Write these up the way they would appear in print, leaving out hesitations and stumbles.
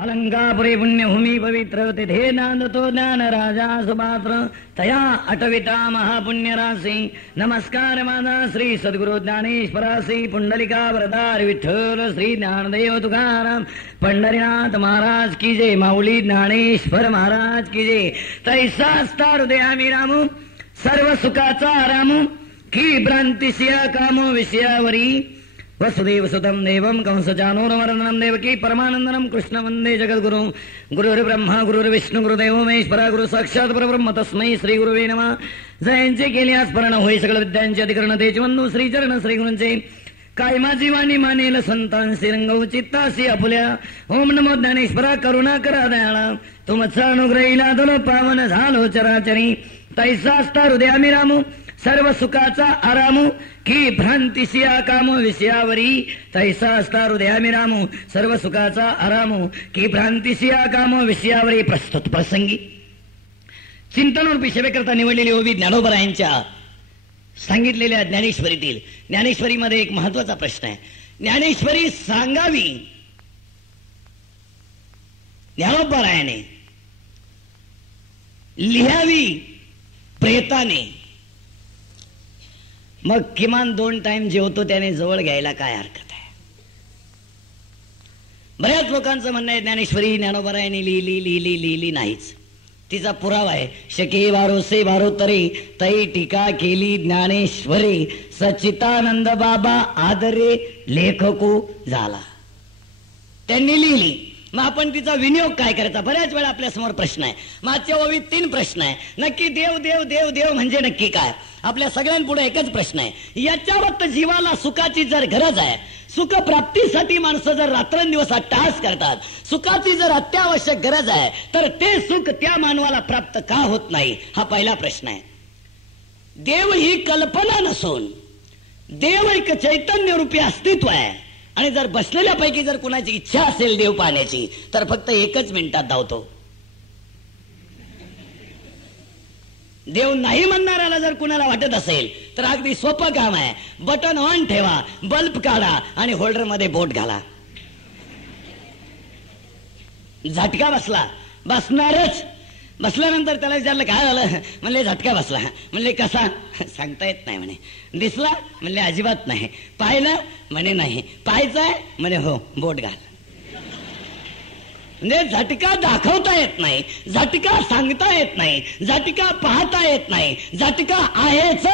अलंकापुरी पुण्यभूमी पवित्र तिथे नांदतो ज्ञान राजा सुपात्र तया अटविता महापुण्यराशी. नमस्कार माझा श्री सद्गुरु ज्ञानेश्वरासी पुंडलिका वरदार विठ्ठल श्री ज्ञानदेव तुकाराम पंढरीनाथ महाराज की जय. माऊली ज्ञानेश्वर महाराज की जय. तैसा असता हृदयामी रामू सर्व सुखाचा आरामू की भ्रांतिसिया कामो विषयावरी. वसुदेव सुतम देवम कंसचानूरमर्दनम देवकी परमानंदनम कृष्ण वंदे जगद्गुरु. गुरुर्ब्रह्मा गुरुर्विष्णू गुरुदेव महेश्वरा गुरु साक्षात परब्रह्म तस्मै श्री गुरुवे नमः. जयांचे केले स्मरण होई सकल विद्यांचे अधिकरण तेज वंदू श्रीचरण श्री गुरूंचे. काय माझी वाणी मानेल संतांशी रंगव चित्तासी आपुल्या. ओम नमो ज्ञानेश्वरा करुणा करा दयाळा तुमचा अनुग्रहीला दोन पावन झालो चराचरी. तैसा असता हृदयामी रामू सर्व सुखाचा आरामू की भ्रांतिसिया कामो विषयावरी. तैसा असता हृदयामी रामू सर्व सुखाचा आरामू की भ्रांतिसिया कामो विषयावरी. प्रस्तुत प्रसंगी चिंतनरूपी सेवेकरता निवडलेली ओवी ज्ञानोबरायांच्या सांगितलेल्या ज्ञानेश्वरीतील ज्ञानेश्वरीमध्ये एक महत्वाचा प्रश्न आहे. ज्ञानेश्वरी सांगावी ज्ञानोबरायाने, लिहावी प्रेताने, मग किमान 2 टाइम जेवतो त्याने जवळ घ्यायला काय हरकत आहे. बऱ्याच लोकांचं म्हणणं आहे ज्ञानेश्वरी ज्ञानोबरायाने लिहिली नाहीच. तिचा पुरावा आहे शके वारोसे वारोतरे तई टीका केली ज्ञानेश्वरी. सच्चिदानंद बाबा आदरे लेखको झाला. त्यांनी लिहिली, मग आपण तिचा विनियोग काय करायचा. बऱ्याच वेळा आपल्या समोर प्रश्न आहे. मागच्या ओवीत 3 प्रश्न आहे. नक्की देव देव देव देव म्हणजे नक्की काय. आपल्या सगळ्यांपुढे एकच प्रश्न आहे. याच्यावर जीवाला सुखाची जर गरज आहे, सुख प्राप्तीसाठी माणसं जर रात्रंदिवस अट्टहास करतात, सुखाची जर अत्यावश्यक गरज आहे, तर ते सुख त्या मानवाला प्राप्त का होत नाही, हा पहिला प्रश्न आहे. देव ही कल्पना नसून देव एक चैतन्यरूपी अस्तित्व आहे. आणि जर बसलेल्यापैकी जर कुणाची इच्छा असेल देव पाहण्याची तर फक्त 1 मिनिटात धावतो. देव नाही म्हणणाऱ्याला जर कुणाला वाटत असेल तर अगदी सोपं काम आहे. बटन ऑन ठेवा, बल्ब काढा आणि होल्डर मध्ये बोट घाला. झटका बसला, बसणारच. बसल्यानंतर त्याला विचारलं काय झालं, म्हणले झटका बसला. म्हणले कसा, सांगता येत नाही म्हणे. दिसला, म्हणले अजिबात नाही. पाहिलं, म्हणे नाही. पाहायचंय, म्हणे हो, बोट घाल. म्हणजे झटका दाखवता येत नाही, झटका सांगता येत नाही, झटका पाहता येत नाही, झटका आहेच.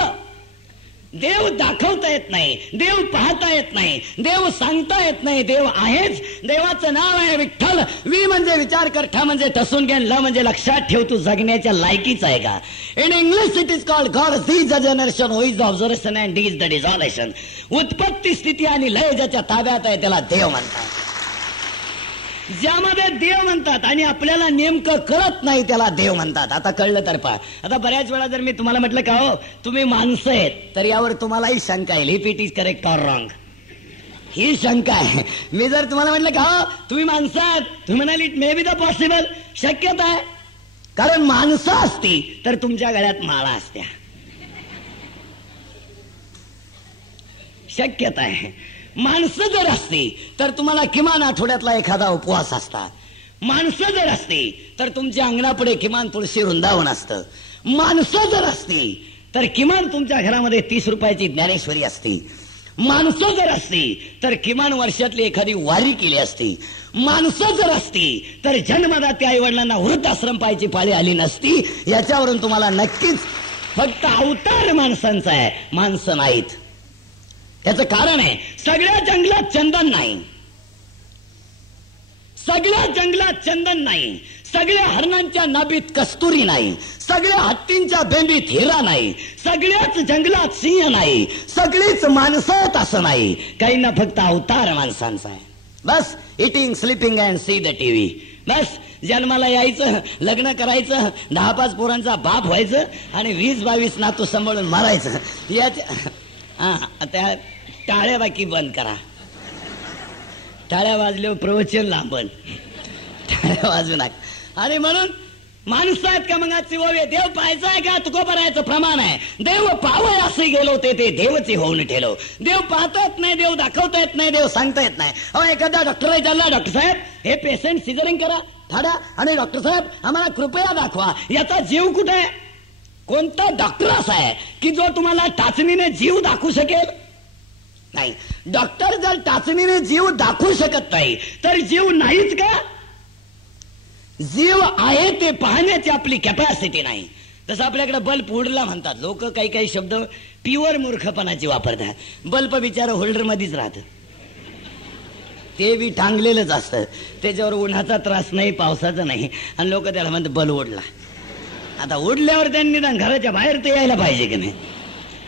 देव दाखवता येत नाही, देव पाहता येत नाही, देव सांगता येत नाही, देव आहेच. देवाचं नाव आहे विठ्ठल. वी म्हणजे विचार कर, ठ म्हणजे ठसून घे, ल म्हणजे लक्षात ठेव, तू जगण्याच्या लायकीच आहे का. In English it is called God. C is the generation, who is the observation and D is the dissolution. उत्पत्ती स्थिती आणि लय ज्याच्या ताब्यात आहे त्याला देव म्हणतात. ज्यामध्ये देव म्हणतात आणि आपल्याला नेमकं कळत नाही त्याला देव म्हणतात. आता कळलं तर पहा. आता बऱ्याच वेळा जर मी तुम्हाला म्हटलं का हो तुम्ही माणसं आहेत, तर यावर तुम्हालाही शंका येईल, if it is correct or wrong, ही शंका आहे. मी जर तुम्हाला म्हटलं का हो तुम्ही माणसं आहात, तुम्ही म्हणाल it may be the possible, शक्यता आहे. कारण माणसं असती तर तुमच्या गळ्यात माळा असत्या, शक्यता आहे. माणसं जर असती तर तुम्हाला किमान आठवड्यातला एखादा उपवास असता. माणसं जर असती तर तुमच्या अंगणापुढे किमान तुळशी वृंदावन असतं. माणसं जर असती तर किमान तुमच्या घरामध्ये 30 रुपयाची ज्ञानेश्वरी असती. माणसं जर असती तर किमान वर्षातली एखादी वारी केली असती. माणसं जर असती तर जन्मदात्या आई वडिलांना वृद्धाश्रम पाहायची पाळी आली नसती. याच्यावरून तुम्हाला नक्कीच फक्त अवतार माणसांचा आहे, माणसं नाहीत. याचं कारण आहे सगळ्या जंगलात चंदन नाही, सगळ्या जंगलात चंदन नाही, सगळ्या हरणांच्या नाभीत कस्तुरी नाही, सगळ्या हत्तींच्या बेंबीत हिरा नाही, सगळ्याच जंगलात सिंह नाही, सगळीच माणसं आहेत असं नाही. काहींना फक्त अवतार माणसांचा आहे. बस eating sleeping and see the TV. बस जन्माला यायचं, लग्न करायचं, 10-5 पोरांचा बाप व्हायचं आणि 20-22 नातू सांभाळून मारायचं. त्या टाळ्या बाकी बंद करा. टाळ्या वाजल्यावर प्रवचन लांबण, टाळ्या वाजू नका. आणि म्हणून माणसं आहेत का मग आजची ओवे? देव पाहायचा आहे का तुकोबरायचं प्रमाण आहे. देव पावय असे गेलो ते देवचे होऊन ठेलो. देव पाहता येत नाही, देव दाखवता येत नाही, देव सांगता येत नाही. अहो एखादा डॉक्टर विचारला, डॉक्टर साहेब हे पेशंट सिझरिंग करा फाडा, आणि डॉक्टर साहेब आम्हाला कृपया दाखवा याचा जीव कुठे आहे? कोणता डॉक्टर असा आहे की जो तुम्हाला टाचणीने जीव दाखवू शकेल? नाही. डॉक्टर जर टाचणीने जीव दाखवू शकत नाही तर जीव नाहीच का? जीव आहे ते पाहण्याची आपली कॅपॅसिटी नाही. तसं आपल्याकडे बल्ब उडला म्हणतात लोक, काही काही शब्द प्युअर मूर्खपणाची वापरतात. बल्ब बिचारा होल्डर मध्येच राहत, ते बी टांगलेलंच असतं, त्याच्यावर उन्हाचा त्रास नाही, पावसाचा नाही, आणि लोक त्याला म्हणतात बल्ब उडला. आता उडल्यावर त्यांनी घराच्या बाहेर ते यायला पाहिजे की नाही?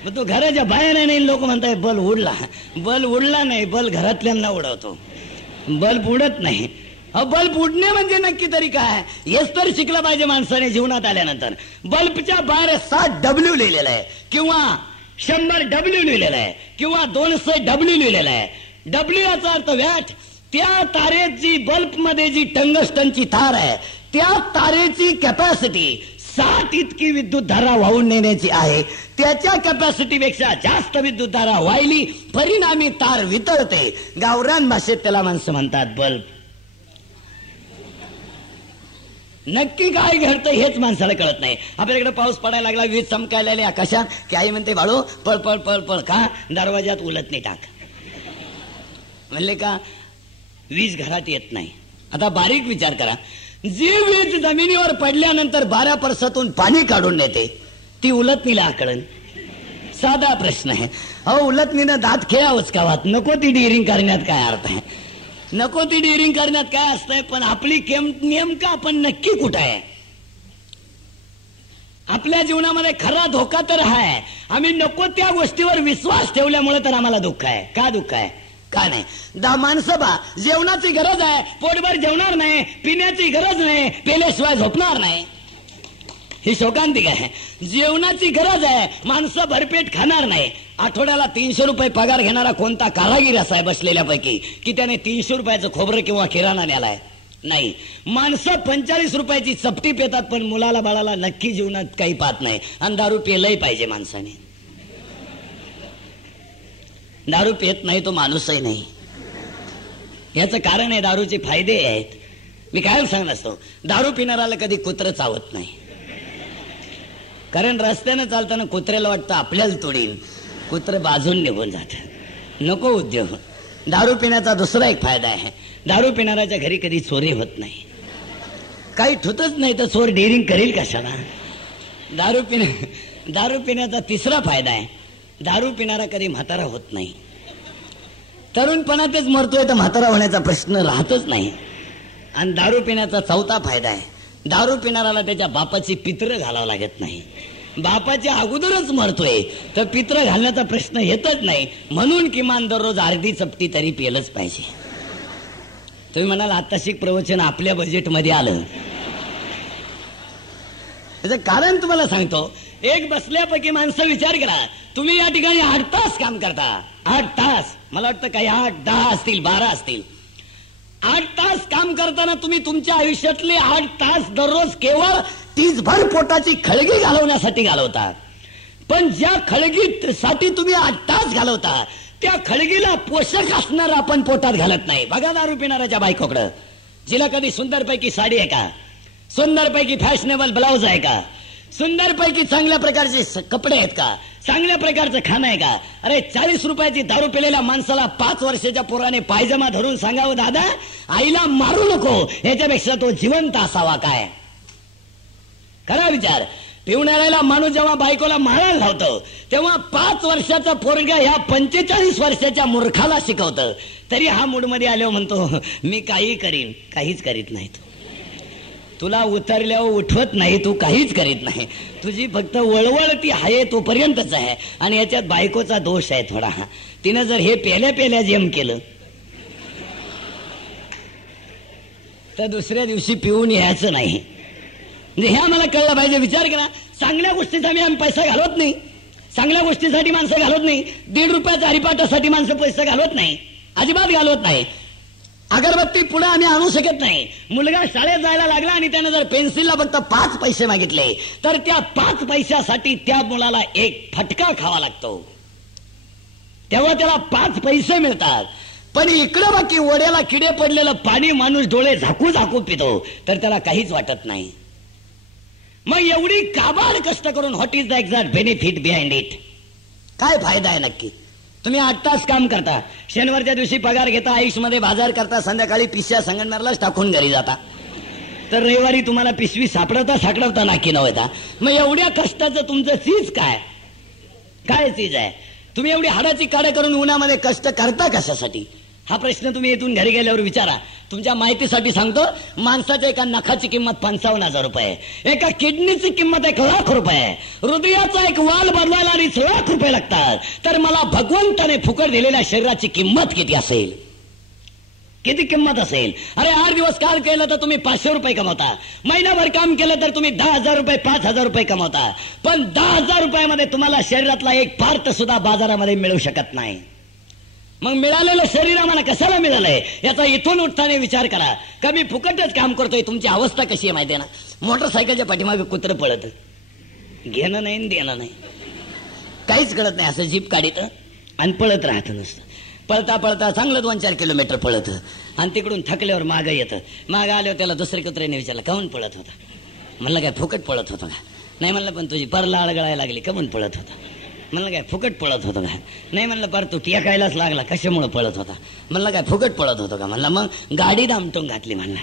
मग तो घराच्या बाहेर नाही, लोक म्हणतात बल्ब उडला. बल्ब उडला नाही, बल्ब घरातल्यांना उडवतो, बल्ब उडत नाही. बल्ब उडणे म्हणजे नक्की तरी काय हेच तर शिकलं पाहिजे माणसाने जीवनात आल्यानंतर. बल्बच्या बाहेर 60W लिहिलेलं आहे, किंवा 100W लिहिलेलं आहे, किंवा 200W लिहिलेलं आहे. W याचा अर्थ वॅट. त्या तारेची बल्बमध्ये जी टंगस्टनची तार आहे त्या तारेची कॅपॅसिटी 60 इतकी विद्युत धारा वाहून नेण्याची आहे. त्याच्या कॅपॅसिटीपेक्षा जास्त विद्युत धारा वाहिली, परिणामी तार वितळते. गावरान भाषेत त्याला माणसं म्हणतात बल्ब. नक्की काय घडतं हेच माणसाला कळत नाही. आपल्याकडे पाऊस पडायला लागला, वीज चमकायला लागली आकाशात, की आई म्हणते बाळू पळ पळ पळ पळ. का? दरवाजात उलट नाही टाक. म्हणले का? वीज घरात येत नाही. आता बारीक विचार करा, जी वीज जमिनीवर पडल्यानंतर 12 परसातून पाणी काढून नेते ती उलटणीला आकळण? साधा प्रश्न आहे. अहो उलटणीनं दात खेळावंच कावात, नको ती डिअरिंग करण्यात काय अर्थ आहे? नको ती डिअरिंग करण्यात काय असतंय? पण आपली नेमकं आपण नक्की कुठं आहे? आपल्या जीवनामध्ये खरा धोका तर आहे. आम्ही नको त्या गोष्टीवर विश्वास ठेवल्यामुळे तर आम्हाला दुःख आहे. का दुःख आहे? का नाही? माणसं बा, जेवणाची गरज आहे, पोटभर जेवणार नाही, पिण्याची गरज नाही, पेल्याशिवाय झोपणार नाही, ही शोकांतिक आहे. जेवणाची गरज आहे, माणसं भरपेट खाणार नाही. आठवड्याला 300 रुपये पगार घेणारा कोणता कारागीर असा आहे बसलेल्यापैकी की त्याने 300 रुपयाचं खोबरं किंवा किराणा नेलाय? नाही. माणसं 45 रुपयाची चपटी पेतात, पण मुलाला बाळाला नक्की जीवनात काही पाहत नाही. आणि दारू पेलही पाहिजे माणसाने. दारू पेत नाही तो माणूसही नाही. याचं कारण आहे दारूचे फायदे आहेत. मी काय सांगत असतो, दारू पिणाराला कधी कुत्रं चावत नाही. कारण रस्त्यानं चालताना कुत्र्याला वाटतं आपल्याला तोडीन, कुत्रं बाजून निघून जात. नको उद्योग. दारू पिण्याचा दुसरा एक फायदा आहे, दारू पिणाऱ्याच्या घरी कधी चोरी होत नाही. काही ठुतच नाही तर चोर डेअरिंग करेल कशाला? दारू पिण्याचा तिसरा फायदा आहे, दारू पिणारा कधी म्हातारा होत नाही. तरुणपणातच मरतोय तर म्हातारा होण्याचा प्रश्न राहतच नाही. आणि दारू पिण्याचा चौथा फायदा आहे, दारू पिणाराला त्याच्या बापाची पित्र घालावं लागत नाही. बापाच्या अगोदरच मरतोय तर पित्र घालण्याचा प्रश्न येतच नाही. म्हणून किमान दररोज अर्धी चपटी तरी पेलच पाहिजे. तुम्ही म्हणाल आत्ताशी प्रवचन आपल्या बजेटमध्ये आलं. त्याचं कारण तुम्हाला सांगतो. एक बसल्यापैकी माणसं विचार करा, तुम्ही या ठिकाणी 8 तास काम करता. 8 तास, मला वाटतं काही 8, 10 असतील, 12 असतील. 8 तास काम करताना तुम्ही तुमच्या आयुष्यातले 8 तास दररोज केवळ 30 भर पोटाची खळगी घालवण्यासाठी घालवता. पण ज्या खळगीसाठी तुम्ही 8 तास घालवता त्या खळगीला पोषक असणार आपण पोटात घालत नाही. बघा दारू पिणाऱ्याच्या बायकोकडं, जिला कधी सुंदरपैकी साडी आहे का? सुंदरपैकी फॅशनेबल ब्लाउज आहे का? सुंदरपैकी चांगल्या प्रकारचे कपडे आहेत का? चांगल्या प्रकारचं खाणं आहे का? अरे 40 रुपयाची दारू पिलेल्या माणसाला 5 वर्षाच्या पोराने पायजमा धरून सांगावं, दादा आईला मारू नको, याच्यापेक्षा तो जिवंत असावा काय? खरा विचार. पिवणाऱ्याला माणूस जेव्हा बायकोला मारायला लावतो तेव्हा 5 वर्षाचा पोरगा ह्या 45 वर्षाच्या मूर्खाला शिकवतं. तरी हा मूडमध्ये आल्यावर म्हणतो मी काही करीन. काहीच करीत नाही. तुला उतरल्यावर उठवत नाही, तू काहीच करीत नाही. तुझी फक्त वळवळ ती आहे तोपर्यंतच आहे. आणि याच्यात बायकोचा दोष आहे थोडा. तिनं जर हे पेल्या पेल्या जेम केलं तर दुसऱ्या दिवशी पिऊन यायचं नाही. म्हणजे हे आम्हाला कळलं पाहिजे. विचार करा, चांगल्या गोष्टीसाठी आम्ही पैसा घालवत नाही. चांगल्या गोष्टीसाठी माणसं घालवत नाही. 1.5 रुपयाच्या हरिपाठासाठी माणसं पैसा घालवत नाही, अजिबात घालवत नाही. अगरबत्ती पुढे आम्ही आणू शकत नाही. मुलगा शाळेत जायला लागला आणि त्यानं जर पेन्सिलला फक्त 5 पैसे मागितले तर त्या 5 पैशासाठी त्या मुलाला एक फटका खावा लागतो, तेव्हा त्याला 5 पैसे मिळतात. पण इकडं बाकी ओढ्याला किडे पडलेलं पाणी माणूस डोळे झाकू झाकू पितो तर त्याला काहीच वाटत नाही. मग एवढी काबाड कष्ट करून what is the exact benefit behind it? काय फायदा आहे नक्की? तुम्ही 8 तास काम करता, शनिवारच्या दिवशी पगार घेता, आयुष्यमध्ये बाजार करता, संध्याकाळी पिशव्या संगमनेरलाच टाकून घरी जाता, तर रविवारी तुम्हाला पिशवी सापडवता नाकी नव्हता. मग एवढ्या कष्टाचं तुमचं चीज काय चीज आहे? तुम्ही एवढी हाडाची काढे करून उन्हामध्ये कष्ट करता कशासाठी? हा प्रश्न तुम्ही इथून घरी गेल्यावर विचारा. तुमच्या माहितीसाठी सांगतो, माणसाच्या एका नखाची किंमत 55,000 रुपये, एका किडनीची किंमत 1,00,000 रुपये, हृदयाचा एक वाल बदलायला 2.5 रुपये लागतात. तर मला भगवंताने फुकट दिलेल्या शरीराची किंमत किती असेल? किती किंमत असेल? अरे 8 दिवस काम केलं तर तुम्ही 500 रुपये कमवता, महिनाभर काम केलं तर तुम्ही 10,000 रुपये 5,000 रुपये कमवता. पण 10,000 रुपयामध्ये तुम्हाला शरीरातला एक पार्ट सुद्धा बाजारामध्ये मिळू शकत नाही. मग मिळालेलं शरीर आम्हाला कशाला मिळालंय याचा इथून उठताना विचार करा. का मी फुकटच काम करतोय? तुमची अवस्था कशी आहे माहिती आहे ना? मोटरसायकलच्या पाठीमागे कुत्रं पळत, घेणं नाही देणं नाही, काहीच कळत नाही, असं जीप काढीत आणि पळत राहत नुसतं. पळता पळता चांगलं 2-4 किलोमीटर पळत आणि तिकडून थकल्यावर मागं येतं. मागं आल्यावर त्याला दुसऱ्या कुत्र्याने विचारलं, काहून पळत होता? म्हणलं काय फुकट पळत होता का? नाही म्हणलं, पण तुझी परला अडगळायला लागली, काहून पळत होता? म्हणलं काय फुकट पळत होतं का? नाही म्हणलं, पर तू टिकायलाच लागला, कशामुळे पळत होता? म्हणलं काय फुकट पळत होतं का? म्हणलं मग गाडी दामटून घातली. म्हणलं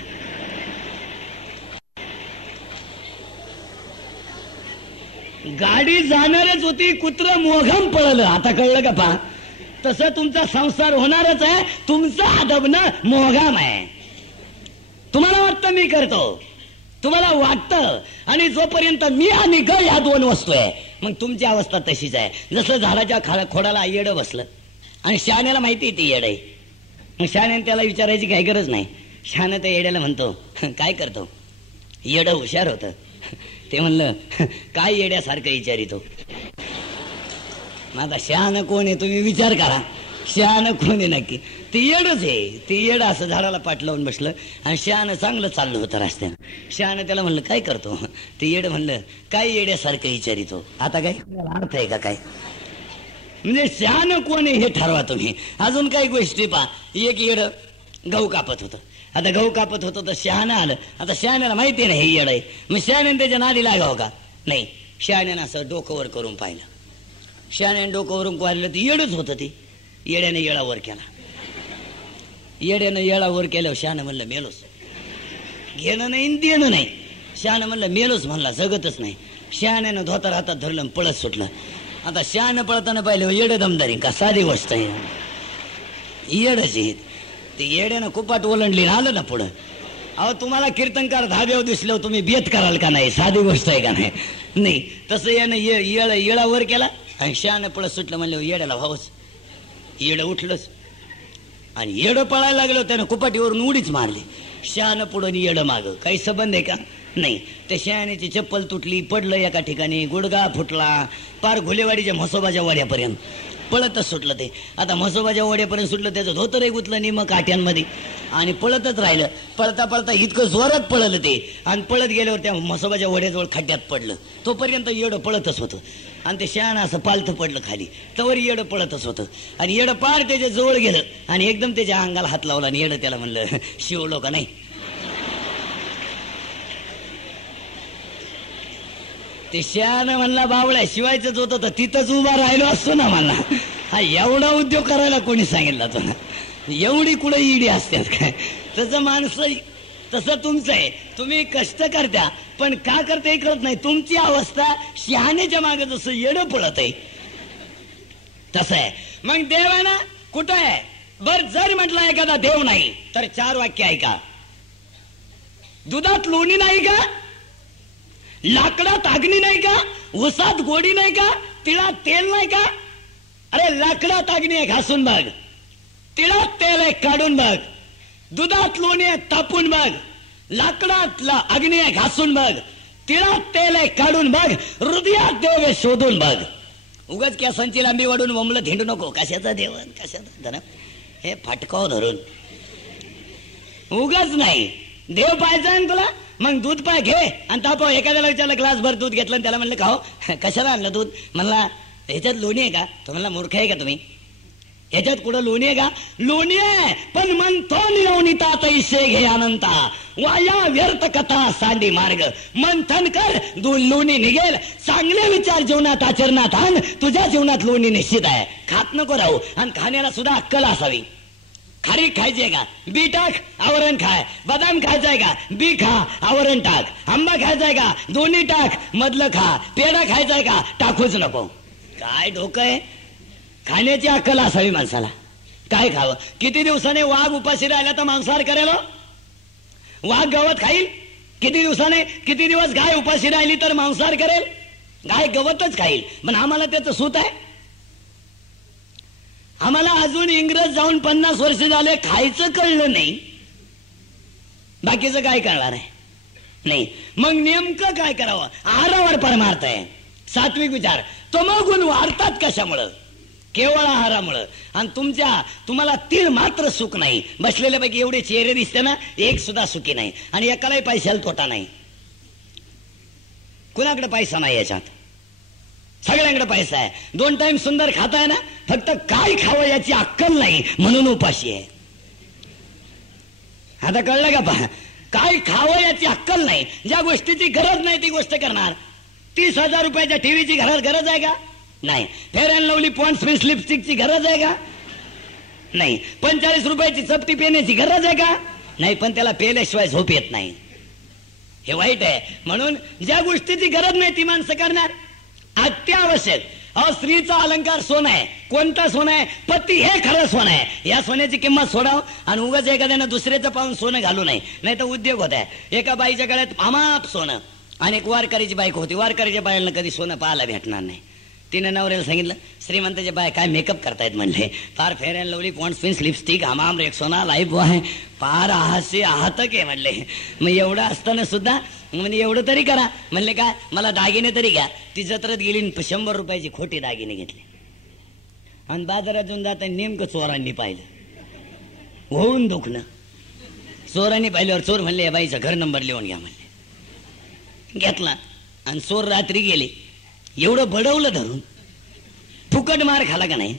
गाडी जाणारच होती, कुत्रं मोघम पळलं. आता कळलं का पहा? तसं तुमचा संसार होणारच आहे. तुमचा अदबनं मोघम आहे. तुम्हाला वाटतं मी करतो, तुम्हाला वाटतं, आणि जोपर्यंत मी आणि ग या 2 वस्तू आहे, मग तुमची अवस्था तशीच आहे. जसं झाडाच्या खोडाला येडं बसलं आणि शहाण्याला माहिती ती येड आहे, मग शहाण्याने त्याला विचारायची काही गरज नाही. शहाणं त्या येड्याला म्हणतो, काय करतो? येडं हुशार होतं. ते म्हणलं, काय येड्यासारखं विचारितो? आता शहाणं कोण आहे तुम्ही विचार करा. शहाणं कोण आहे नक्की? ते येडच आहे. ते येडं असं झाडाला पाठ लावून बसलं आणि शहाणं चांगलं चाललं होतं रस्त्यानं. शहाणं त्याला म्हणलं, काय करतो? ते येडं म्हणलं, काय येड्यासारखं विचारितो? आता काय अर्थ आहे का काय? म्हणजे शहाणं कोण आहे हे ठरवा तुम्ही. अजून काही गोष्टी पहा. एक येडं गहू कापत होतं. आता गहू कापत होतं तर शहाणं आलं. आता शहाण्याला माहिती नाही हे येडं आहे, मग शहाण्याने त्याच्या नादी लागावं का? नाही. शहाण्यानं असं डोकंवर करून पाहिलं. शहाण्याने डोकंवरून पाहिलं ते येडच होतं. ते येड्याने येळा वर केला. येड्यानं येळा वर केल्यावर शहाणं म्हणलं, मेलोस. घेणं नाही देणं नाही. शहाणं म्हणलं, मेलोस. म्हणला, जगतच नाही. शहाण्यानं धोतर हातात धरलं पळत सुटलं. आता शहाणं पळताना पाहिलं येडं दमदारी का? साधी गोष्ट आहे, येडच येत. ते येड्यानं कुपाट ओलांडली आलं ना पुढं. अहो तुम्हाला कीर्तनकार धाब्यावर दिसल्यावर तुम्ही बेत कराल का नाही? साधी गोष्ट आहे का नाही? नाही. तसं यानं येळा वर केला आणि शहाणं पळत सुटलं. म्हणलं येड्याला भाऊच. येडं उठलंच आणि येडं पळायला लागलं. त्यानं कुपाटीवरून उडीच मारली. शहाणं पुढं आणि येडं मागं. काही संबंध आहे का? नाही. त्या शहाण्याची चप्पल तुटली, पडलं एका ठिकाणी, गुडगा फुटला, पार घुलेवाडीच्या म्हसोबाच्या वाड्यापर्यंत पळतच सुटलं. ते आता म्हसोबाच्या वाड्यापर्यंत सुटलं. त्याचं धोतर गुतलं नाही मग काट्यांमध्ये आणि पळतच राहिलं. पळता पळता इतकं जोरात पळलं ते आणि पळत गेल्यावर त्या म्हसोबाच्या वड्याजवळ खड्ड्यात पडलं. तोपर्यंत येडं पळतच होतं आणि ते शहाणं असं पालथं पडलं खाली. तवर येडं पळतच होतं आणि येडं पार त्याच्या जवळ गेलं आणि एकदम त्याच्या अंगाला हात लावला आणि येडं त्याला म्हणलं, शिवलो का नाही? ते शहाणं म्हणला, बावळ्या शिवायचंच होतं तर तिथंच उभा राहिलो असतो ना. मला हा एवढा उद्योग करायला कोणी सांगितला तो? एवढी कुठं इडी असतात काय? तसं माणसं, तसं तुमचं आहे. तुम्ही कष्ट करत्या पण का करते हे कळत नाही. तुमची अवस्था शहाण्याच्या मागे जसं येडं पळत आहे तसं आहे. मग देव आहे ना कुठं आहे? बर जर म्हटलं एखादा देव नाही तर 4 वाक्य ऐका. दुधात लोणी नाही का? लाकडात अग्नी नाही का? उसात गोडी नाही का? तिळात तेल नाही का? अरे लाकडात अग्नी आहे घासून बघ, तिळात तेल आहे काढून बघ, दुधात लोणी आहे तापून बघ, लाकडात अग्नी आहे घासून बघ, तिळात तेल आहे काढून बघ, हृदयात देव आहे शोधून बघ. उगाच केसांची लांबी वाढून वमलं झेंडू नको. कशाचा देव कशाचा धन हे फाटकाव धरून उगाच नाही. देव पाहायचा ना तुला, मग दूध पाय घे आणि तापव. एखाद्याला विचारलं ग्लासभर दूध घेतलं, त्याला म्हणलं का हो कशाला आणलं दूध, म्हणला ह्याच्यात लोणी आहे का. तो म्हणला मूर्ख आहे का तुम्ही, ह्याच्यात कुठं लोणी आहे का. लोणी आहे पण म्हणतो निरवणिता तैसे घे अनंता, वाया व्यर्थ कथा सांडी मार्ग. मंथन कर, लोणी निघेल. चांगले विचार जीवनात आचरणात आण, तुझ्या जीवनात लोणी निश्चित आहे. खात नको राहू, आणि खाण्याला सुद्धा अक्कल असावी. खारीक खायचीय का, बी टाक आवरण खाय. बदाम खायचाय का, बी खा आवरण टाक. आंबा खायचाय का, दोन्ही टाक मधलं खा. पेढा खायचाय का, टाकूच नको. काय डोकं आहे. खाण्याची अक्कल असावी माणसाला. काय खावं. किती दिवसाने वाघ उपाशी राहिला तर मांसाहार करेल. वाघ गवत खाईल. किती दिवसाने, किती दिवस गाय उपाशी राहिली तर मांसाहार करेल. गाय गवतच खाईल. पण आम्हाला त्याचं सूत आहे. आम्हाला अजून इंग्रज जाऊन 50 वर्ष झाले, खायचं कळलं नाही, बाकीचं काय कळणार आहे नाही. मग नेमकं काय करावं. आहारावर परमार्थ आहे. सात्विक विचार. तमोगुण वाढतात कशामुळं, केवळ आहारामुळं. आणि तुम्हाला तीळ मात्र सुख नाही. बसलेल्यापैकी एवढे चेहरे दिसते ना, एक सुद्धा सुखी नाही. आणि एकालाही पैशाला तोटा नाही. कुणाकडे पैसा नाही याच्यात, सगळ्यांकडे पैसा आहे. 2 टाइम सुंदर खाताय ना, फक्त काय खावं याची अक्कल नाही म्हणून उपाशी आहे. आता कळलं का पहा. काय खावं याची अक्कल नाही. ज्या गोष्टीची गरज नाही ती गोष्ट करणार. 30,000 रुपयाच्या टीव्हीची घरात गरज आहे का, नाही. Fair and Lovely Pond's Smith लिपस्टिकची गरज आहे का, नाही. 45 रुपयाची चपटी पिण्याची गरज आहे का, नाही. पण त्याला पेल्याशिवाय झोप येत नाही. हे वाईट आहे. म्हणून ज्या गोष्टीची गरज नाही ती माणसं करणार. अत्यावश्यक. स्त्रीचा अलंकार सोनं आहे. कोणता सोनं आहे, पती हे खरं सोनं आहे. या सोन्याची किंमत सोडाव आणि उगाच एखाद्यानं दुसऱ्याचं पाहून सोनं घालू नये, नाही तर उद्योग होत आहे. एका बाईच्या गळ्यात अमाप सोनं आणि एक वारकरीची बायको होती. वारकरीच्या बायला कधी सोनं पाहायला भेटणार नाही. तिने नवऱ्याला सांगितलं, श्रीमंताच्या बाय काय मेकअप करतायत म्हणले. फार Fair and Lovely Pond's Smith lipstick Hamam Rexona Lifebuoy फार आहासे आहतक आहे म्हणले. मग एवढं असताना सुद्धा म्हणजे एवढं तरी करा म्हणले. काय मला दागिने तरी घ्या. ती जत्रेत गेली 100 रुपयाची खोटी दागिने घेतले आणि बाजारात जाऊन जाता नेमकं चोरांनी पाहिलं. होऊन दुखणं. चोरांनी पाहिल्यावर चोर म्हणले, या बाईचा घर नंबर लिहून घ्या म्हणले. घेतला आणि चोर रात्री गेले. एवढं बडवलं धरून, फुकट मार खाला का नाही,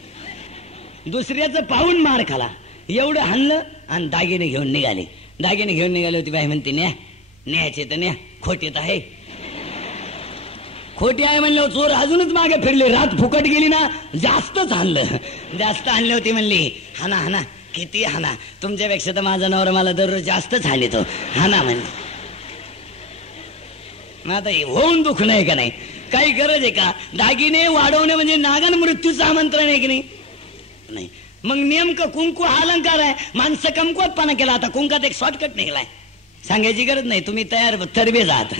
दुसऱ्याचं पाहून मार खाला. एवढं हाणलं आणि दागिने घेऊन निघाले. दागिने घेऊन निघाले होती. बाई म्हणते, न्यायचे तर न्या, खोटी तर आहे. खोटी आहे म्हणलं. चोर अजूनच मागे फिरले. रात फुकट गेली ना, जास्तच हाणलं. जास्त हाणले होती म्हणली, हाना हाना किती हाना, तुमच्यापेक्षा तर माझा नवरा मला दररोज जास्तच हानितो, हाना म्हणले. आता होऊन दुख नाही का नाही, काही गरज आहे का. दागिने वाढवणे म्हणजे नागन मृत्यूचं आमंत्रण आहे की नाही. मग नेमकं कुंकू हा अलंकार आहे. माणसं कमकुवतपणा केला. आता कुंकात एक शॉर्टकट निघालाय, सांगायची गरज नाही. तुम्ही तरबे जात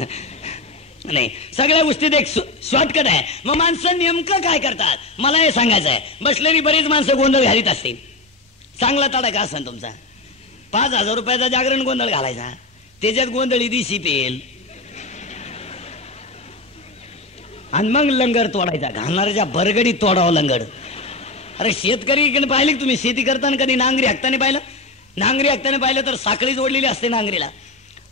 नाही. सगळ्या गोष्टीत एक शॉर्टकट आहे. मग माणसं नेमकं काय करतात मला हे सांगायचं आहे. बसलेली बरीच माणसं गोंधळ घालीत असतील. चांगला तडाखा असेल तुमचा. 5,000 रुपयाचा जागरण गोंधळ घालायचा, त्याच्यात गोंधळी दिशी पेल आणि मग लंगर तोडायचा. घालणाऱ्याच्या बरगडीत तोडावं लंगड. अरे शेतकरी पाहिले तुम्ही, शेती करताना कधी नांगरी हाकताना पाहिलं. नांगरी हाकताना पाहिलं तर साखळी जोडलेली असते नांगरीला,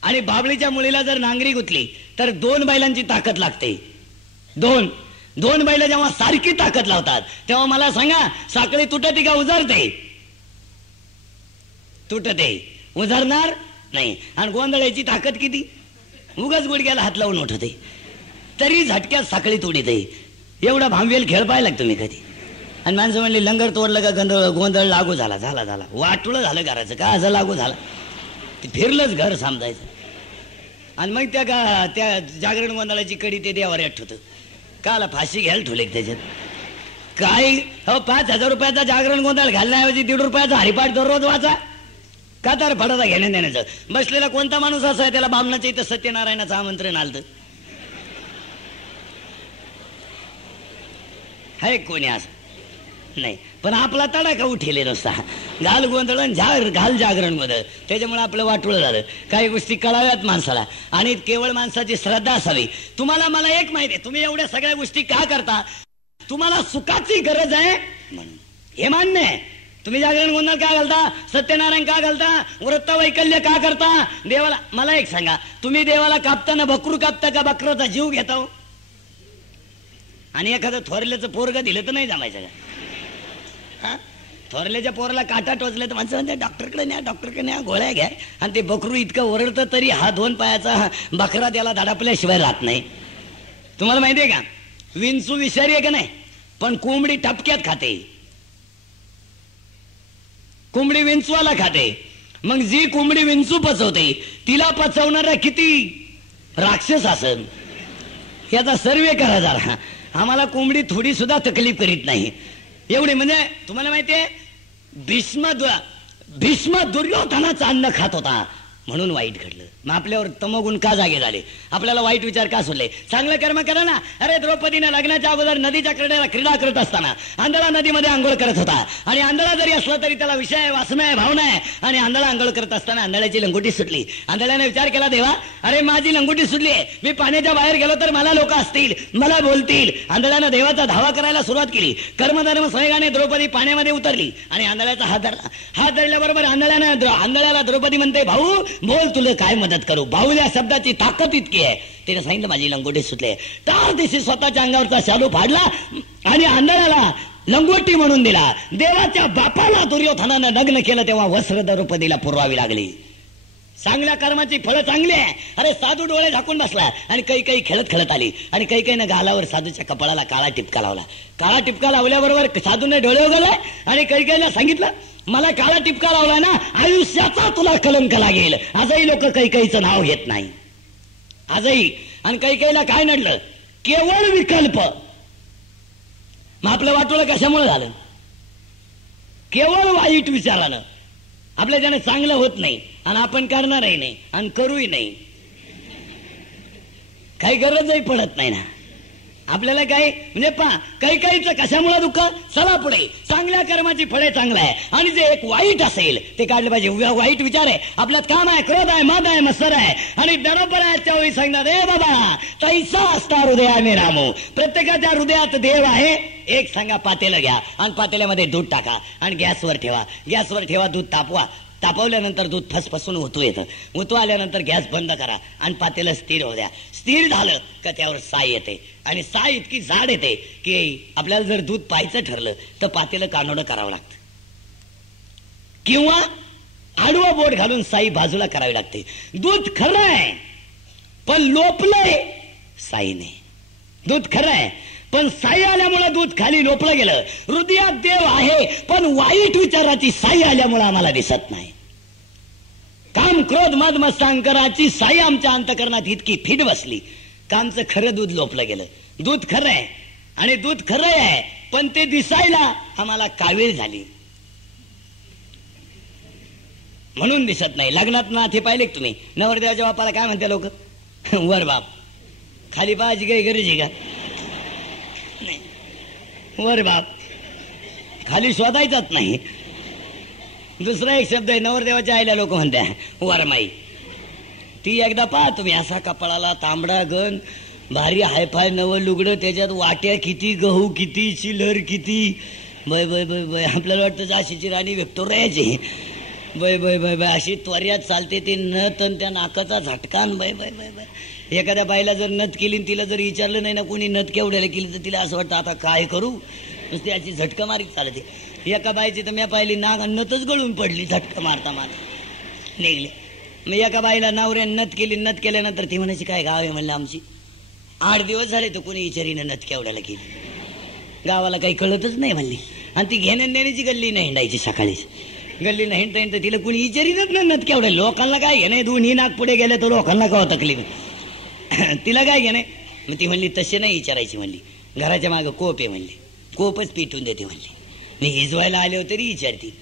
आणि बाबळीच्या मुलीला जर नांगरी गुतली तर 2 बैलांची ताकद लागते. दोन बैल जेव्हा सारखी ताकद लावतात तेव्हा मला सांगा, साखळी तुटते का उजारते. तुटते, उजारणार नाही. आणि गोंधळाची ताकद किती, उगाच गुडघ्याला हात लावून उठते तरी झटक्यात साखळी तोडीते. एवढा भांबेल खेळ पाहिला तुम्ही कधी. आणि माणसं म्हणली लंगर तोडलं का गोंधळ लागू झाला. वाटुळं झालं घराचं का, असं लागू झालं. ते फिरलंच घर समजायचं. आणि मग त्या जागरण गोंधळाची कडी ते देवावर ठेवतं. काला फाशी घ्यायला ठेवले त्याच्यात काय. 5,000 रुपयाचा जागरण गोंधळ घालण्याऐवजी 1.5 रुपयाचा हरिपाठ दररोज वाचा. का तर फडाचा घेण्या देण्याचं. बसलेला कोणता माणूस असा आहे त्याला बामणाच्या इथं सत्यनारायणाचं आमंत्रण आलं आहे कोणी असं नाही. पण आपला तडाखा उठेले नसता. घाल गोंधळ घाल जागरण गोंधळ, त्याच्यामुळे आपलं वाटोळं झालं. काही गोष्टी कळाव्यात माणसाला आणि केवळ माणसाची श्रद्धा असावी. तुम्हाला मला एक माहिती आहे, तुम्ही एवढ्या सगळ्या गोष्टी का करता. तुम्हाला सुखाची गरज आहे म्हणून हे मान्य आहे. तुम्ही जागरण गोंधळ का घालता, सत्यनारायण का घालता, व्रत वैकल्य का करता देवाला? मला एक सांगा, तुम्ही देवाला कापताना बकरू कापता का बकराचा जीव घेता? आणि एखादं थोरल्याचं पोरग दिलं तर नाही जमायचं का? थोरल्याच्या पोराला काटा टोचले तर माणसं म्हणते डॉक्टरकडे न्या, डॉक्टरकडे न्या, गोळ्या घ्या. आणि ते बकरू इतकं ओरडतं तरी हा 2 पायाचा बकरा त्याला धडापल्याशिवाय राहत नाही. तुम्हाला माहितीये का, विंचू विषारी आहे का नाही, पण कोंबडी टपक्यात खाते. कोंबडी विंचवाला खाते. मग जी कोंबडी विंचू पचवते तिला पचवणारा किती राक्षस असन याचा सर्वे करा जरा. आम्हाला कोंबडी थोडी सुद्धा तकलीफ करीत नाही एवढी. म्हणजे तुम्हाला माहितीये भीष्म दुर्योधनाचं अन्न खात होता म्हणून वाईट घडलं. मग आपल्यावर तमोगुण का जागे झाले, आपल्याला वाईट विचार का सुचले? चांगलं कर्म करा ना. अरे द्रौपदीने लग्नाच्या अगोदर नदीच्या कडेला क्रीडा करत असताना आंधळा नदीमध्ये आंघोळ करत होता. आणि आंधळा जरी असला तरी त्याला विषय वासमय भावना आहे. आणि आंधळा आंघोळ करत असताना आंधळ्याची लंगोटी सुटली. आंधळ्याने विचार केला, देवा अरे माझी लंगोटी सुटली आहे, मी पाण्याच्या बाहेर गेलो तर मला लोक असतील, मला बोलतील. आंधळ्यानं देवाचा धावा करायला सुरुवात केली. कर्मधर्म संयोगाने द्रौपदी पाण्यामध्ये उतरली आणि आंधळ्याचा हात धरला. हात धरल्याबरोबर आंधळ्याला द्रौपदी म्हणते, भाऊ बोल तुला काय मदत करू. भाऊ या शब्दाची ताकद इतकी आहे. तिने सांगितलं माझी लंगोटी सुटली. त्या दिवशी स्वतःच्या अंगावरचा शालू फाडला आणि आंधळ्याला लंगोटी म्हणून दिला. देवाच्या बापाला दुर्योधनानं लग्न केलं तेव्हा वस्त्र द्रौपदीला पुरवावी लागली. चांगल्या कर्माची फळं चांगली आहे. अरे साधू डोळे झाकून बसला आणि काही खेळत खेळत आली आणि काही गालावर साधूच्या कपाळाला काळा टिपका लावला. काळा टिपका लावल्याबरोबर साधूने डोळे उघडले आणि काही सांगितलं, मला काळा टिपका लावलाय ना, आयुष्याचा तुला कलंक लागेल. आजही लोक कैकेयीचं नाव घेत नाही आजही. आणि कैकेयीला काय नडलं, केवळ विकल्प. मग आपलं वाटोळं कशामुळे झालं? केवळ वाईट विचारानं. आपल्या ज्याने चांगलं होत नाही आणि आपण करणारही नाही आणि करूही नाही. काही गरजही पडत नाही ना आपल्याला. काही म्हणजे काहीचं कशामुळे दुःख? चला पुढे, चांगल्या कर्माची फळे चांगलं आहे. आणि जे एक वाईट असेल ते काढलं पाहिजे. वाईट विचार आहे आपल्यात, काम आहे, क्रोध आहे, मद आहे, मत्सर आहे. आणि बरोबर आहे त्यावेळी सांगणार, रे बाबा तैसा असता हृदयाने रामो. प्रत्येकाच्या हृदयात देव आहे. एक सांगा, पातेलं घ्या आणि पातेल्यामध्ये दूध टाका आणि गॅसवर ठेवा. दूध तापवा. तापवल्यानंतर दूध फसफसून ओतू येतं. ओतू आल्यानंतर गॅस बंद करा आणि पातेलं स्थिर होऊ द्या. स्थिर झालं का त्यावर साय येते आणि साय इतकी जाड येते की आपल्याला जर दूध पाहायचं ठरलं तर पातेलं कानोडं करावं लागतं किंवा आडवं बोट घालून साई बाजूला करावी लागते. दूध खरं आहे पण लोपलंय साईने. दूध खरं आहे पण साई आल्यामुळे दूध खाली लोपलं गेलं. हृदयात देव आहे पण वाईट विचाराची साई आल्यामुळे आम्हाला दिसत नाही. काम, क्रोध, मद, मत्सराची साई आमच्या अंतकरणात इतकी फिट बसली का आमचं खरं दूध लोपलं गेलं. दूध खरं आहे आणि दूध खरं आहे पण ते दिसायला आम्हाला कावीळ झाली म्हणून दिसत नाही. लग्नात नाथे पाहिले तुम्ही, नवरदेवाच्या बापाला काय म्हणते लोक? वर बाप. खाली बाजी काही गरज का? वर बाप. खाली शोधायचाच नाही. दुसरा एक शब्द आहे, नवरदेवाच्या आईला लोक म्हणते वरमाई. ती एकदा पहा तुम्ही, असा कपाळाला तांबडा गण, भारी हायफाय नवं लुगडं, त्याच्यात वाट्या किती, गहू किती, चिलर किती. बै बै बै बै आपल्याला वाटतं झाशीची राणी व्हिक्टोरियाची. बै बै बै बै अशी त्वऱ्यात चालते. ते नथ आणि त्या नाकाचा झटकान. बै बै बै बै. एखाद्या बाईला जर नथ केली तिला जर विचारलं नाही ना कोणी नथ केवढ्याला केली तर तिला असं वाटतं आता काय करू, नुसती अशी झटका मारीत चालते. एका बाईची तर मी पाहिली, नाक नथच गळून पडली झटका मारता निघले. मग एका बाईला नवऱ्याने नथ केली. नथ केल्यानंतर ती म्हणायची काय गाव आहे म्हणलं आमची. 8 दिवस झाले तर कोणी विचारीनं नथ केवढ्याला केली. गावाला काही कळतच नाही म्हणली. आणि ती घेण्या देण्याची गल्ली नाही हिंडायची. सकाळीच गल्ली नाही हिंडता हिंडता तिला कोणी विचारीतच नाही नथ केवढ्या. लोकांना काय घेणे, दोन्ही नाक पुढे गेले तर लोकांना का तकलीफ, तिला काय घेणे. मग ती म्हणली तसे नाही विचारायची म्हणली, घराच्या मागं कोप आहे म्हणली, कोपच पिटून देते म्हणली. मी हिजवायला आले होते तरी विचारती.